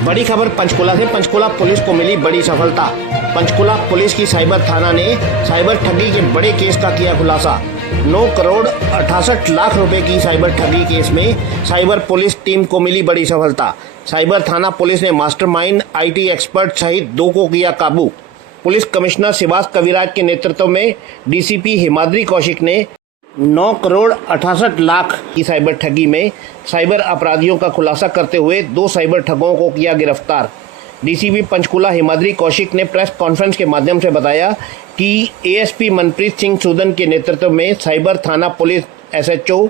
बड़ी खबर पंचकुला से। पंचकुला पुलिस को मिली बड़ी सफलता। पंचकुला पुलिस की साइबर थाना ने साइबर ठगी के बड़े केस का किया खुलासा। 9 करोड़ 68 लाख रुपए की साइबर ठगी केस में साइबर पुलिस टीम को मिली बड़ी सफलता। साइबर थाना पुलिस ने मास्टरमाइंड आईटी एक्सपर्ट सहित 2 को किया काबू। पुलिस कमिश्नर शिवास कविराज के नेतृत्व में डीसीपी हिमाद्री कौशिक ने 9 करोड़ 68 लाख की साइबर ठगी में साइबर अपराधियों का खुलासा करते हुए 2 साइबर ठगों को किया गिरफ्तार। डीसीपी पंचकुला हिमाद्री कौशिक ने प्रेस कॉन्फ्रेंस के माध्यम से बताया कि एएसपी मनप्रीत सिंह सूदन के नेतृत्व में साइबर थाना पुलिस एसएचओ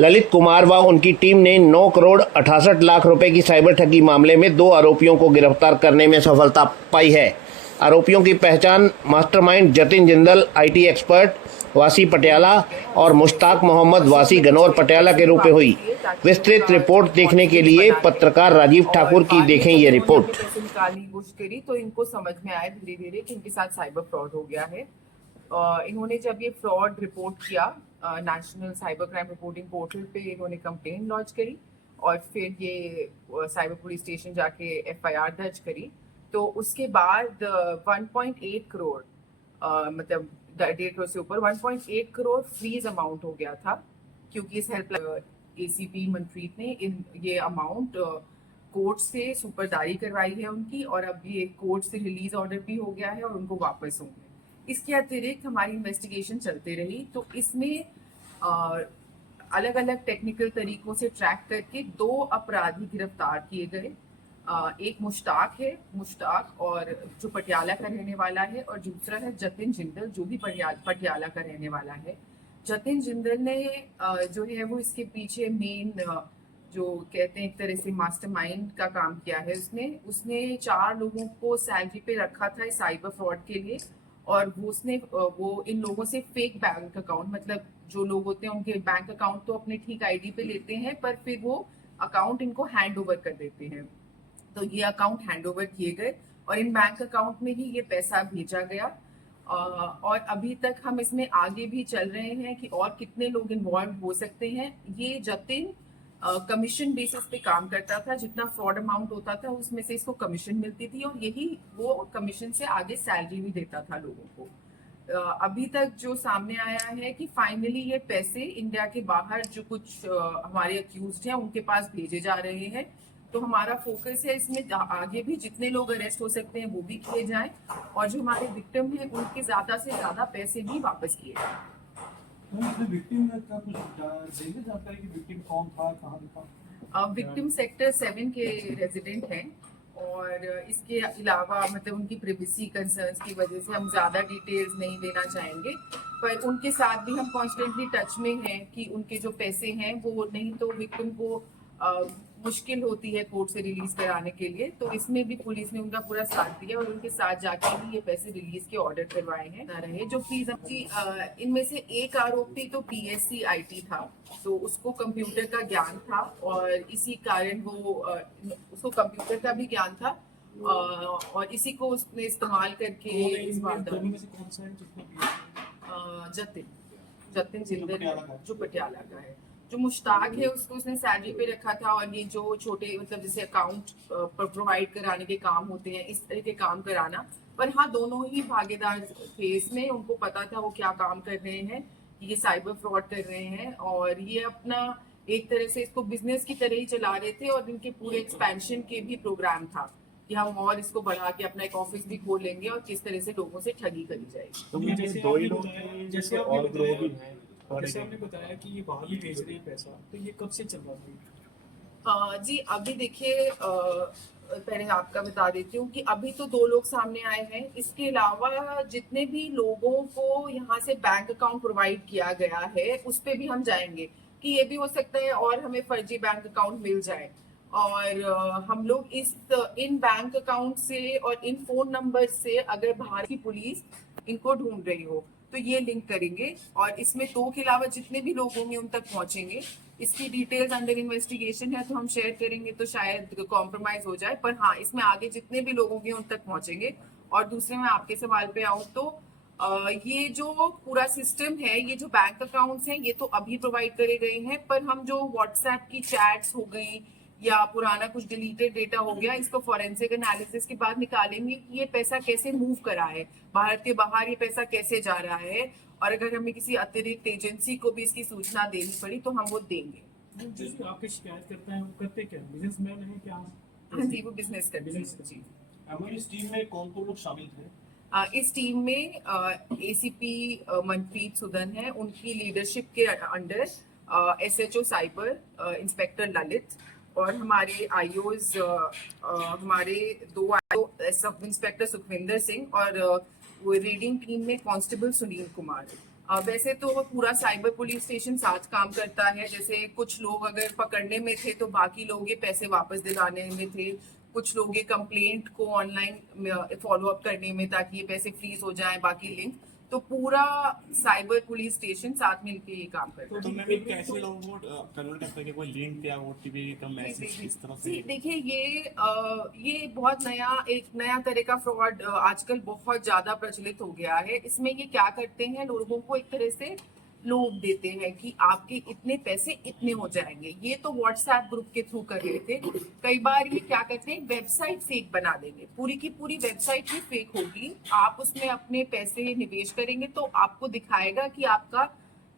ललित कुमार व उनकी टीम ने 9 करोड़ 68 लाख रुपए की साइबर ठगी मामले में 2 आरोपियों को गिरफ्तार करने में सफलता पाई है। आरोपियों की पहचान mastermind Jatin Jindal IT expert वासी पटियाला और मुश्ताक मोहम्मद वासी गनौर पटियाला के रूप में हुई। विस्तृत रिपोर्ट देखने के लिए पत्रकार राजीव ठाकुर की देखें ये रिपोर्ट। कोशिश करी तो इनको समझ में आया धीरे धीरे कि इनके साथ साइबर फ्रॉड हो गया है। इन्होंने जब ये फ्रॉड रिपोर्ट किया national cyber crime reporting portal पे इन्होंने कंप्लेन लॉन्च करी और फिर ये साइबर पुलिस स्टेशन जाके एफआईआर दर्ज करी। तो उसके बाद 1.8 करोड़ मतलब 1.5 करोड़ से ऊपर 1.8 करोड़ फ्रीज अमाउंट हो गया था, क्योंकि इस हेल्पलाइन एसीपी मनप्रीत ने ये अमाउंट कोर्ट से सुपरदारी करवाई है उनकी, और अब ये कोर्ट से रिलीज ऑर्डर भी हो गया है और उनको वापस होंगे। इसके अतिरिक्त हमारी इन्वेस्टिगेशन चलते रही तो इसमें अलग अलग टेक्निकल तरीकों से ट्रैक करके 2 अपराधी गिरफ्तार किए गए। एक मुश्ताक और जो पटियाला का रहने वाला है, और दूसरा है जतिन जिंदल जो भी पटियाला का रहने वाला है। जतिन जिंदल ने जो है वो इसके पीछे मेन जो कहते हैं एक तरह से मास्टरमाइंड का काम किया है। उसने 4 लोगों को सैलरी पे रखा था साइबर फ्रॉड के लिए, और वो इन लोगों से फेक बैंक अकाउंट, मतलब जो लोग होते हैं उनके बैंक अकाउंट तो अपने ठीक आईडी पे लेते हैं पर फिर वो अकाउंट इनको हैंड ओवर कर देते हैं। तो ये अकाउंट हैंड ओवर किए गए और इन बैंक अकाउंट में ही ये पैसा भेजा गया। और अभी तक हम इसमें आगे भी चल रहे हैं कि और कितने लोग इन्वॉल्व हो सकते हैं। ये जतिन कमीशन बेसिस पे काम करता था, जितना फ्रॉड अमाउंट होता था उसमें से इसको कमीशन मिलती थी और यही वो कमीशन से आगे सैलरी भी देता था लोगों को। अभी तक जो सामने आया है कि फाइनली ये पैसे इंडिया के बाहर जो कुछ हमारे अक्यूज्ड हैं उनके पास भेजे जा रहे हैं। तो हमारा फोकस है इसमें आगे भी जितने लोग अरेस्ट हो सकते हैं वो भी किए जाएं, और जो हमारे विक्टिम हैं उनके ज्यादा से ज्यादा पैसे भी वापस किए जाएं। विक्टिम का कुछ देंगे जानकारी कि विक्टिम कौन था, कहाँ था? विक्टिम सेक्टर 7 के रेजिडेंट हैं, और इसके अलावा मतलब उनकी प्राइवेसी कंसर्न्स की वजह से हम ज़्यादा डिटेल्स नहीं देना चाहेंगे, पर उनके साथ भी हम कॉन्स्टेंटली टच में हैं कि उनके जो पैसे हैं वो नहीं तो विक्टिम को मुश्किल होती है कोर्ट से रिलीज कराने के लिए। तो इसमें भी पुलिस ने उनका पूरा साथ दिया और उनके साथ जाके ही ये पैसे रिलीज के ऑर्डर करवाए हैं ना रहे जो फीस अपनी। इनमें से एक आरोपी तो पीएससी आईटी था, तो उसको कंप्यूटर का ज्ञान था और इसी कारण वो उसको कंप्यूटर का भी ज्ञान था और इसी को उसने इस्तेमाल करके इस जतिन जिंदल जो पटियाला का है, जो मुश्ताक है उसको उसने सैलरी पे रखा था, और ये जो छोटे मतलब जैसे अकाउंट प्रोवाइड कराने के काम होते हैं इस तरह के काम कराना। पर हाँ, दोनों ही भागीदार थे इसमें, उनको पता था वो क्या काम कर रहे हैं, ये साइबर फ्रॉड कर रहे हैं और ये अपना एक तरह से इसको बिजनेस की तरह ही चला रहे थे। और इनके पूरे एक्सपेंशन के भी प्रोग्राम था कि हम और इसको बढ़ा के अपना एक ऑफिस भी खोल लेंगे और किस तरह से लोगों से ठगी करी जाएगी। तो जैसे आपने बताया कि ये बाहर भी भेज रहे हैं पैसा, तो ये कब से चल रहा है? जी अभी देखिए, पहले आपका बता देती हूँ कि अभी तो 2 लोग सामने आए हैं। इसके अलावा जितने भी लोगों को यहाँ से बैंक अकाउंट प्रोवाइड किया गया है उस पर भी हम जाएंगे कि ये भी हो सकता है और हमें फर्जी बैंक अकाउंट मिल जाए, और हम लोग इन बैंक अकाउंट से और इन फोन नंबर से अगर बाहर की पुलिस इनको ढूंढ रही हो तो ये लिंक करेंगे, और इसमें 2 के अलावा जितने भी लोग होंगे उन तक पहुंचेंगे। इसकी डिटेल्स अंडर इन्वेस्टिगेशन है तो हम शेयर करेंगे तो शायद कॉम्प्रोमाइज हो जाए, पर हाँ इसमें आगे जितने भी लोग होंगे उन तक पहुंचेंगे। और दूसरे में आपके सवाल पे आऊँ तो ये जो पूरा सिस्टम है, ये जो बैंक अकाउंट्स हैं ये तो अभी प्रोवाइड करे गए हैं, पर हम जो व्हाट्सएप की चैट्स हो गई या पुराना कुछ डिलीटेड डेटा हो गया, इसको फॉरेंसिक एनालिसिस के बाद निकालेंगे कि ये पैसा कैसे मूव करा है, भारत के बाहर ये पैसा कैसे जा रहा है, और अगर हमें किसी अतिरिक्त एजेंसी को भी इसकी सूचना देनी पड़ी तो हम वो देंगे। जो आपके शिकायत करते हैं वो करते क्या, बिजनेसमैन है क्या? हाँ जी, वो बिजनेस करते हैं जी। हमारी इस टीम में कौन कौन लोग शामिल थे? इस टीम में एसीपी मनप्रीत सुदन है, उनकी लीडरशिप के under SHO cyber inspector Lalit, और हमारे आईओज हमारे 2 IO sub inspector Sukhvinder Singh और वो रीडिंग टीम में कांस्टेबल सुनील कुमार। वैसे तो पूरा साइबर पुलिस स्टेशन साथ काम करता है, जैसे कुछ लोग अगर पकड़ने में थे तो बाकी लोग ये पैसे वापस दिलाने में थे, कुछ लोग ये कंप्लेंट को ऑनलाइन फॉलो अप करने में ताकि ये पैसे फ्रीज हो जाए, बाकी लिंक, तो पूरा साइबर पुलिस स्टेशन साथ मिलके ये काम करता है। तो मैम कैसे लोगों को कन्वर्ट करते हैं, कोई लिंक या ओटीपी का मैसेज किस तरह से? जी देखिए, ये बहुत एक नया तरह का फ्रॉड आजकल बहुत ज्यादा प्रचलित हो गया है। इसमें ये क्या करते हैं, लोगों को एक तरह से लोभ देते हैं कि आपके इतने पैसे इतने हो जाएंगे। ये तो व्हाट्सएप ग्रुप के थ्रू कर रहे थे। कई बार ये क्या करते हैं, वेबसाइट फेक बना देंगे, पूरी की पूरी वेबसाइट ही फेक होगी। आप उसमें अपने पैसे निवेश करेंगे तो आपको दिखाएगा कि आपका,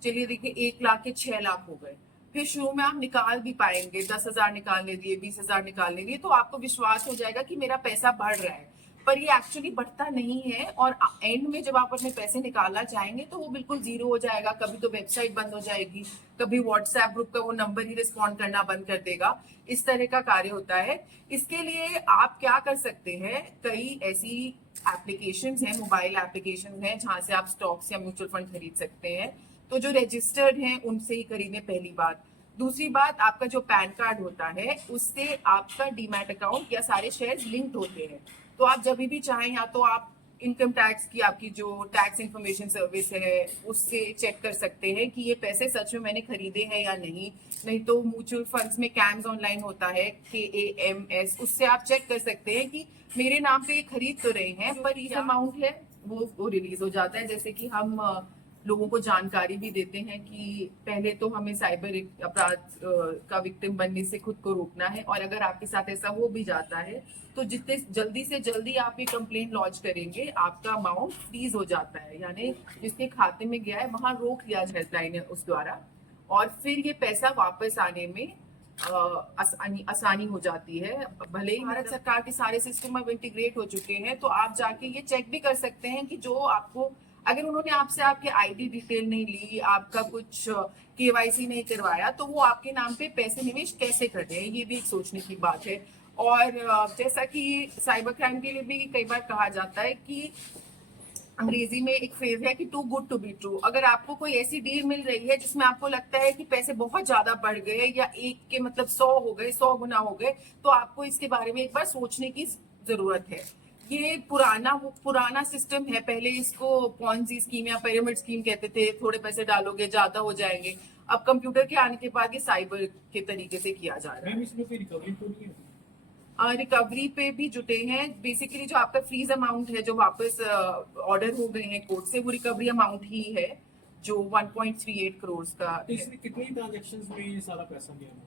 चलिए देखिए, 1 लाख के 6 लाख हो गए, फिर शुरू में आप निकाल भी पाएंगे, 10,000 निकालने दिए, 20,000 निकालने दिए, तो आपको विश्वास हो जाएगा कि मेरा पैसा बढ़ रहा है, पर ये एक्चुअली बढ़ता नहीं है। और एंड में जब आप अपने पैसे निकालना चाहेंगे तो वो बिल्कुल जीरो हो जाएगा। कभी तो वेबसाइट बंद हो जाएगी, कभी व्हाट्सएप ग्रुप का वो नंबर ही रिस्पॉन्ड करना बंद कर देगा। इस तरह का कार्य होता है। इसके लिए आप क्या कर सकते हैं, कई ऐसी एप्लीकेशंस हैं, मोबाइल एप्लीकेशंस हैं, जहां से आप स्टॉक्स या म्यूचुअल फंड खरीद सकते हैं। तो जो रजिस्टर्ड हैं उनसे ही खरीदें, पहली बात। दूसरी बात, आपका जो पैन कार्ड होता है उससे आपका डीमैट अकाउंट या सारे शेयर्स लिंक्ड होते हैं, तो आप जब भी चाहें, या तो आप इनकम टैक्स की आपकी जो टैक्स इंफॉर्मेशन सर्विस है उससे चेक कर सकते हैं कि ये पैसे सच में मैंने खरीदे हैं या नहीं तो म्यूचुअल फंड्स में कैम्स ऑनलाइन होता है, KAMS, उससे आप चेक कर सकते हैं कि मेरे नाम पे ये खरीद तो रहे हैं, पर ये अमाउंट है वो रिलीज हो जाता है। जैसे कि हम लोगों को जानकारी भी देते हैं कि पहले तो हमें साइबर अपराध का विक्टिम बनने से खुद को रोकना है, और अगर आपके साथ ऐसा हो भी जाता है तो जितने जल्दी से जल्दी आप ये कंप्लेंट लॉन्च करेंगे, आपका अमाउंट फ्रीज हो जाता है, यानी जिसके खाते में गया है वहां रोक लिया हेल्पलाइन है उस द्वारा, और फिर ये पैसा वापस आने में आसानी हो जाती है। भले ही भारत सरकार के सारे सिस्टम अब इंटीग्रेट हो चुके हैं, तो आप जाके ये चेक भी कर सकते हैं कि जो आपको, अगर उन्होंने आपसे आपके आईडी डिटेल नहीं ली, आपका कुछ KYC नहीं करवाया, तो वो आपके नाम पे पैसे निवेश कैसे कर रहे हैं, ये भी एक सोचने की बात है। और जैसा कि साइबर क्राइम के लिए भी कई बार कहा जाता है कि अंग्रेजी में एक फ्रेज है कि too good to be true. अगर आपको कोई ऐसी डील मिल रही है जिसमें आपको लगता है कि पैसे बहुत ज्यादा बढ़ गए, या एक के मतलब 100 हो गए, 100 गुना हो गए, तो आपको इसके बारे में एक बार सोचने की जरूरत है। ये पुराना सिस्टम है, पहले इसको पॉन्जी स्कीम या पिरामिड स्कीम कहते थे, थोड़े पैसे डालोगे ज्यादा हो जाएंगे। अब कंप्यूटर के आने के बाद ये साइबर के तरीके से किया जा रहा है। इसमें कोई रिकवरी तो नहीं है? रिकवरी पे भी जुटे हैं। बेसिकली जो आपका फ्रीज अमाउंट है, जो वापस ऑर्डर हो गए हैं कोर्ट से, वो रिकवरी अमाउंट ही है जो 1.38 करोड़ का है। इसमें कितनी ट्रांजैक्शंस में ये सारा पैसा गया?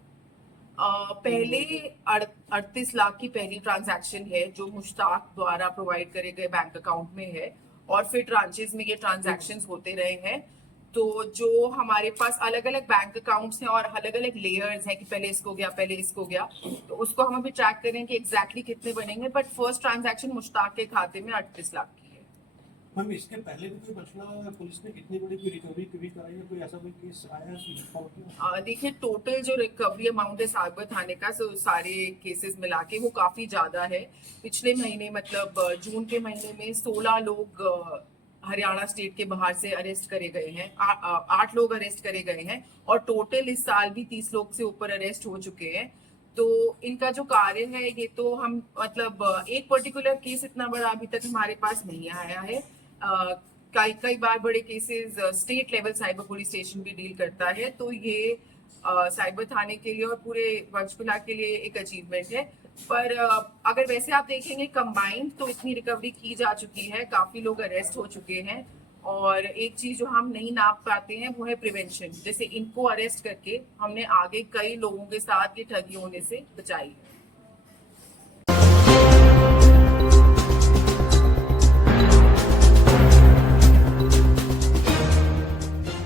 पहले 38 लाख की पहली ट्रांजैक्शन है जो मुश्ताक द्वारा प्रोवाइड करे गए बैंक अकाउंट में है, और फिर ट्रांचेस में ये ट्रांजैक्शंस होते रहे हैं। तो जो हमारे पास अलग अलग बैंक अकाउंट्स हैं और अलग अलग लेयर्स हैं कि पहले इसको गया, पहले इसको गया, तो उसको हम अभी ट्रैक करें कि एग्जैक्टली कितने बनेंगे। बट फर्स्ट ट्रांजैक्शन मुश्ताक के खाते में 38 लाख की है। मैम, इसके पहले भी कोई बचला पुलिस ने कितनी बड़ी कोई रिकवरी कभी कराई है, कोई ऐसा कोई केस आया? देखिए, टोटल जो रिकवरी अमाउंट है साइबर थाने का, सारे केसेस मिला के वो काफी ज्यादा है। पिछले महीने मतलब जून के महीने में 16 लोग हरियाणा स्टेट के बाहर से अरेस्ट करे गए हैं, 8 लोग अरेस्ट करे गए हैं, और टोटल इस साल भी 30 लोग से ऊपर अरेस्ट हो चुके हैं। तो इनका जो कार्य है, ये तो हम मतलब एक पर्टिकुलर केस इतना बड़ा अभी तक हमारे पास नहीं आया है। कई बार बड़े cases state level cyber police station भी डील करता है, तो ये साइबर थाने के लिए और पूरे पंचकुला के लिए एक अचीवमेंट है। पर अगर वैसे आप देखेंगे कंबाइंड, तो इतनी रिकवरी की जा चुकी है, काफी लोग अरेस्ट हो चुके हैं, और एक चीज जो हम नहीं नाप पाते हैं वो है प्रिवेंशन। जैसे इनको अरेस्ट करके हमने आगे कई लोगों के साथ ये ठगी होने से बचाई है।